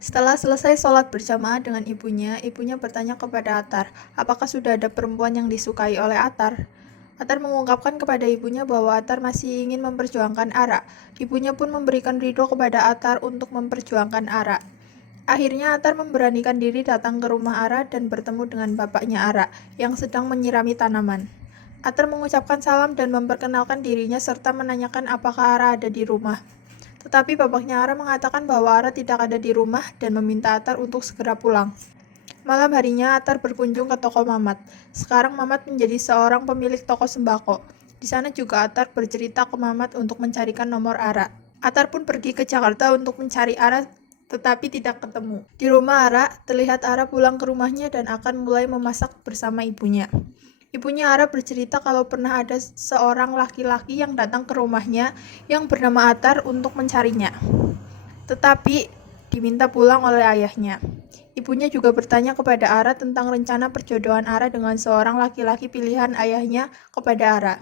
Setelah selesai sholat berjamaah dengan ibunya, ibunya bertanya kepada Atar, apakah sudah ada perempuan yang disukai oleh Atar? Atar mengungkapkan kepada ibunya bahwa Atar masih ingin memperjuangkan Ara. Ibunya pun memberikan ridho kepada Atar untuk memperjuangkan Ara. Akhirnya Atar memberanikan diri datang ke rumah Ara dan bertemu dengan bapaknya Ara yang sedang menyirami tanaman. Atar mengucapkan salam dan memperkenalkan dirinya serta menanyakan apakah Ara ada di rumah. Tetapi bapaknya Ara mengatakan bahwa Ara tidak ada di rumah dan meminta Atar untuk segera pulang. Malam harinya Atar berkunjung ke toko Mamat. Sekarang Mamat menjadi seorang pemilik toko sembako. Di sana juga Atar bercerita ke Mamat untuk mencarikan nomor Ara. Atar pun pergi ke Jakarta untuk mencari Ara tetapi tidak ketemu. Di rumah Ara, terlihat Ara pulang ke rumahnya dan akan mulai memasak bersama ibunya. Ibunya Ara bercerita kalau pernah ada seorang laki-laki yang datang ke rumahnya yang bernama Atar untuk mencarinya. Tetapi diminta pulang oleh ayahnya. Ibunya juga bertanya kepada Ara tentang rencana perjodohan Ara dengan seorang laki-laki pilihan ayahnya kepada Ara.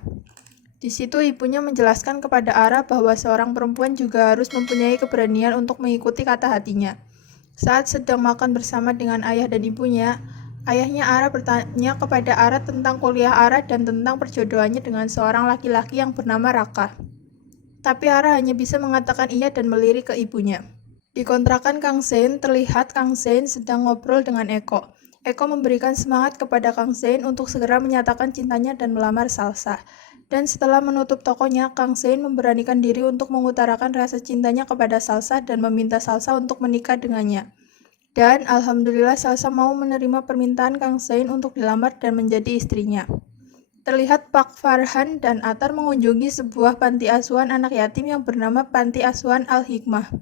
Di situ ibunya menjelaskan kepada Ara bahwa seorang perempuan juga harus mempunyai keberanian untuk mengikuti kata hatinya. Saat sedang makan bersama dengan ayah dan ibunya, ayahnya Ara bertanya kepada Ara tentang kuliah Ara dan tentang perjodohannya dengan seorang laki-laki yang bernama Raka. Tapi Ara hanya bisa mengatakan iya dan melirik ke ibunya. Di kontrakan Kang Sein, terlihat Kang Sein sedang ngobrol dengan Eko. Eko memberikan semangat kepada Kang Sein untuk segera menyatakan cintanya dan melamar Salsa. Dan setelah menutup tokonya, Kang Sein memberanikan diri untuk mengutarakan rasa cintanya kepada Salsa dan meminta Salsa untuk menikah dengannya. Dan alhamdulillah Salsa mau menerima permintaan Kang Sein untuk dilamar dan menjadi istrinya. Terlihat Pak Farhan dan Atar mengunjungi sebuah panti asuhan anak yatim yang bernama Panti Asuhan Al-Hikmah.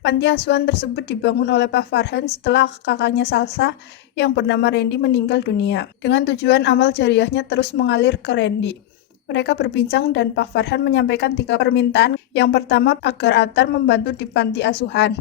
Panti asuhan tersebut dibangun oleh Pak Farhan setelah kakaknya Salsa yang bernama Randy meninggal dunia, dengan tujuan amal jariahnya terus mengalir ke Randy. Mereka berbincang dan Pak Farhan menyampaikan 3 permintaan. Yang pertama, agar Atar membantu di panti asuhan.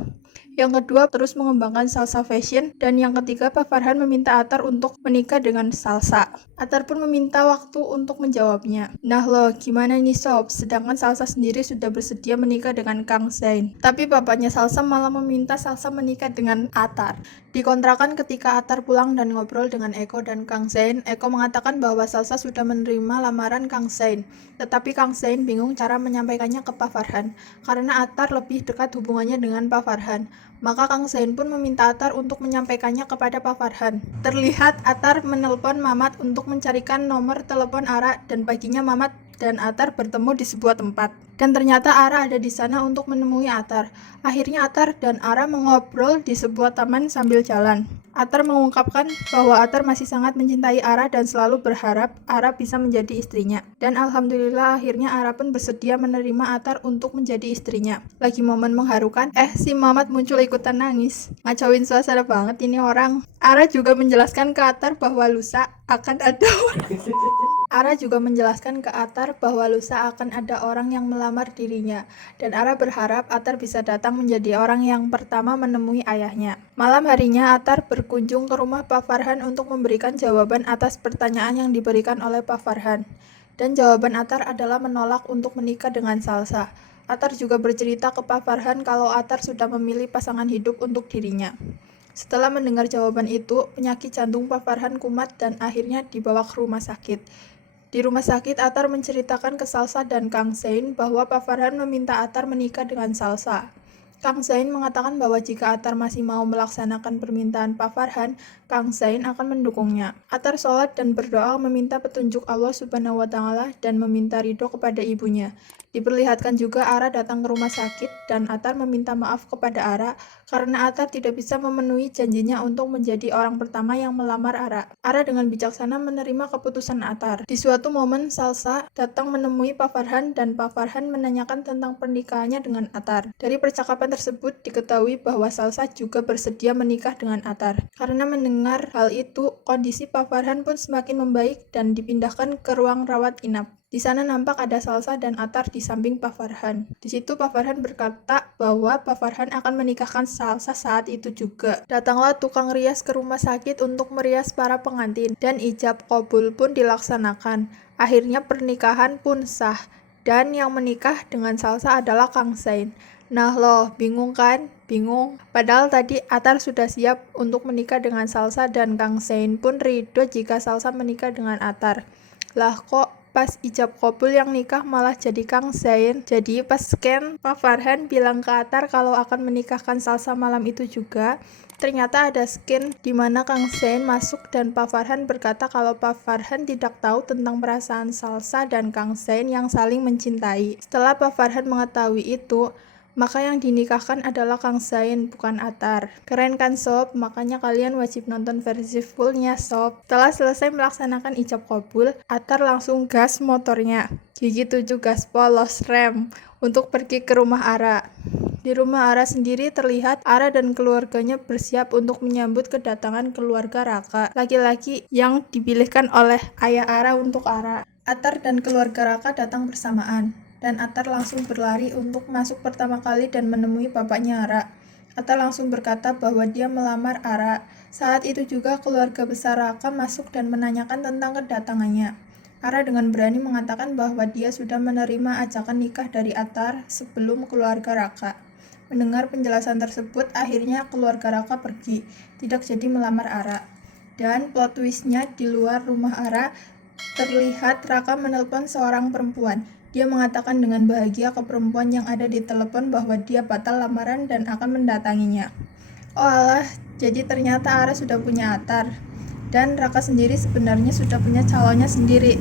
Yang kedua, terus mengembangkan salsa fashion. Dan yang ketiga, Pak Farhan meminta Atar untuk menikah dengan Salsa. Atar pun meminta waktu untuk menjawabnya. Nah loh, gimana nih Sob? Sedangkan Salsa sendiri sudah bersedia menikah dengan Kang Zain. Tapi bapaknya Salsa malah meminta Salsa menikah dengan Atar. Dikontrakan ketika Atar pulang dan ngobrol dengan Eko dan Kang Zain, Eko mengatakan bahwa Salsa sudah menerima lamaran Kang Zain. Tetapi Kang Zain bingung cara menyampaikannya ke Pak Farhan, karena Atar lebih dekat hubungannya dengan Pak Farhan. Maka Kang Zain pun meminta Atar untuk menyampaikannya kepada Pak Farhan. Terlihat Atar menelpon Mamat untuk mencarikan nomor telepon Ara dan paginya Mamat dan Atar bertemu di sebuah tempat. Dan ternyata Ara ada di sana untuk menemui Atar. Akhirnya Atar dan Ara mengobrol di sebuah taman sambil jalan. Atar mengungkapkan bahwa Atar masih sangat mencintai Ara dan selalu berharap Ara bisa menjadi istrinya. Dan alhamdulillah akhirnya Ara pun bersedia menerima Atar untuk menjadi istrinya. Lagi momen mengharukan, si Mamat muncul ikutan nangis. Ngacauin suasana banget ini orang. Ara juga menjelaskan ke Atar bahwa lusa akan ada Ara juga menjelaskan ke Atar bahwa lusa akan ada orang yang melamar dirinya, dan Ara berharap Atar bisa datang menjadi orang yang pertama menemui ayahnya. Malam harinya Atar berkunjung ke rumah Pak Farhan untuk memberikan jawaban atas pertanyaan yang diberikan oleh Pak Farhan. Dan jawaban Atar adalah menolak untuk menikah dengan Salsa. Atar juga bercerita ke Pak Farhan kalau Atar sudah memilih pasangan hidup untuk dirinya. Setelah mendengar jawaban itu, penyakit jantung Pak Farhan kumat dan akhirnya dibawa ke rumah sakit. Di rumah sakit, Atar menceritakan ke Salsa dan Kang Zain bahwa Pak Farhan meminta Atar menikah dengan Salsa. Kang Zain mengatakan bahwa jika Atar masih mau melaksanakan permintaan Pak Farhan, Kang Zain akan mendukungnya. Atar sholat dan berdoa meminta petunjuk Allah Subhanahu wa Ta'ala dan meminta ridho kepada ibunya. Diperlihatkan juga Ara datang ke rumah sakit dan Atar meminta maaf kepada Ara karena Atar tidak bisa memenuhi janjinya untuk menjadi orang pertama yang melamar Ara. Ara dengan bijaksana menerima keputusan Atar. Di suatu momen, Salsa datang menemui Pak Farhan dan Pak Farhan menanyakan tentang pernikahannya dengan Atar. Dari percakapan tersebut diketahui bahwa Salsa juga bersedia menikah dengan Atar. Karena mendengar hal itu, kondisi Pak Farhan pun semakin membaik dan dipindahkan ke ruang rawat inap. Di sana nampak ada Salsa dan Atar di samping Pak Farhan. Di situ Pak Farhan berkata bahwa Pak Farhan akan menikahkan Salsa saat itu juga. Datanglah tukang rias ke rumah sakit untuk merias para pengantin dan ijab qabul pun dilaksanakan. Akhirnya pernikahan pun sah dan yang menikah dengan Salsa adalah Kang Zain. Nah loh, bingung kan? bingung. Padahal tadi Atar sudah siap untuk menikah dengan Salsa dan Kang Sein pun ridho jika Salsa menikah dengan Atar. Lah kok pas ijab kabul yang nikah malah jadi Kang Sein. Jadi pas scan Pak Farhan bilang ke Atar kalau akan menikahkan Salsa malam itu juga. Ternyata ada scan di mana Kang Sein masuk dan Pak Farhan berkata kalau Pak Farhan tidak tahu tentang perasaan Salsa dan Kang Sein yang saling mencintai. Setelah Pak Farhan mengetahui itu, maka yang dinikahkan adalah Kang Sein, bukan Atar. Keren kan sob? Makanya kalian wajib nonton versi fullnya sob. Setelah selesai melaksanakan ijab kabul, Atar langsung gas motornya. Gigi 7 gaspol los rem untuk pergi ke rumah Ara. Di rumah Ara sendiri terlihat Ara dan keluarganya bersiap untuk menyambut kedatangan keluarga Raka, laki-laki yang dipilihkan oleh ayah Ara untuk Ara. Atar dan keluarga Raka datang bersamaan, dan Atar langsung berlari untuk masuk pertama kali dan menemui bapaknya Ara. Atar langsung berkata bahwa dia melamar Ara. Saat itu juga keluarga besar Raka masuk dan menanyakan tentang kedatangannya. Ara dengan berani mengatakan bahwa dia sudah menerima ajakan nikah dari Atar sebelum keluarga Raka. Mendengar penjelasan tersebut, akhirnya keluarga Raka pergi, tidak jadi melamar Ara. Dan plot twistnya di luar rumah Ara, terlihat Raka menelpon seorang perempuan. Dia mengatakan dengan bahagia ke perempuan yang ada di telepon bahwa dia batal lamaran dan akan mendatanginya. Oh alah, jadi ternyata Ara sudah punya Atar. Dan Raka sendiri sebenarnya sudah punya calonnya sendiri.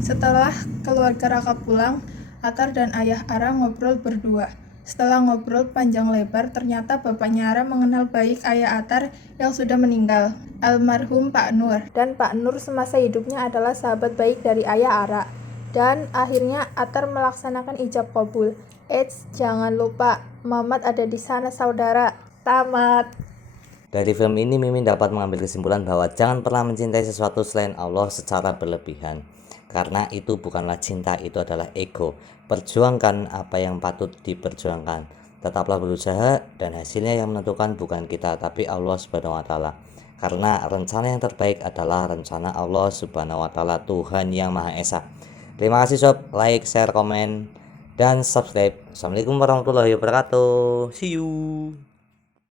Setelah keluarga Raka pulang, Atar dan ayah Ara ngobrol berdua. Setelah ngobrol panjang lebar, ternyata bapaknya Ara mengenal baik ayah Atar yang sudah meninggal, almarhum Pak Nur. Dan Pak Nur semasa hidupnya adalah sahabat baik dari ayah Ara. Dan akhirnya Atar melaksanakan ijab kabul. Eits, jangan lupa, Mamat ada di sana saudara. Tamat. Dari film ini Mimin dapat mengambil kesimpulan bahwa jangan pernah mencintai sesuatu selain Allah secara berlebihan. Karena itu bukanlah cinta, itu adalah ego. Perjuangkan apa yang patut diperjuangkan. Tetaplah berusaha dan hasilnya yang menentukan bukan kita tapi Allah Subhanahu wa taala. Karena rencana yang terbaik adalah rencana Allah Subhanahu wa taala, Tuhan yang Maha Esa. Terima kasih sob, like, share, komen, dan subscribe. Assalamualaikum warahmatullahi wabarakatuh. See you.